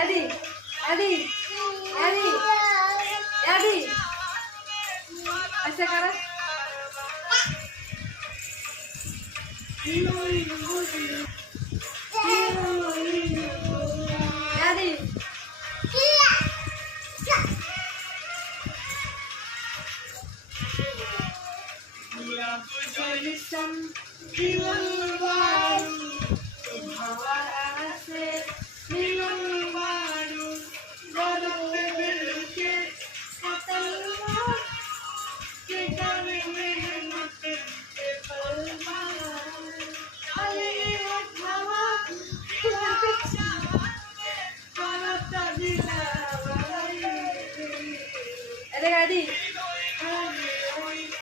Eddie, Eddie, Eddie, Eddie. ऐसे करा Eddie. Tulisan di luar, hawa asik.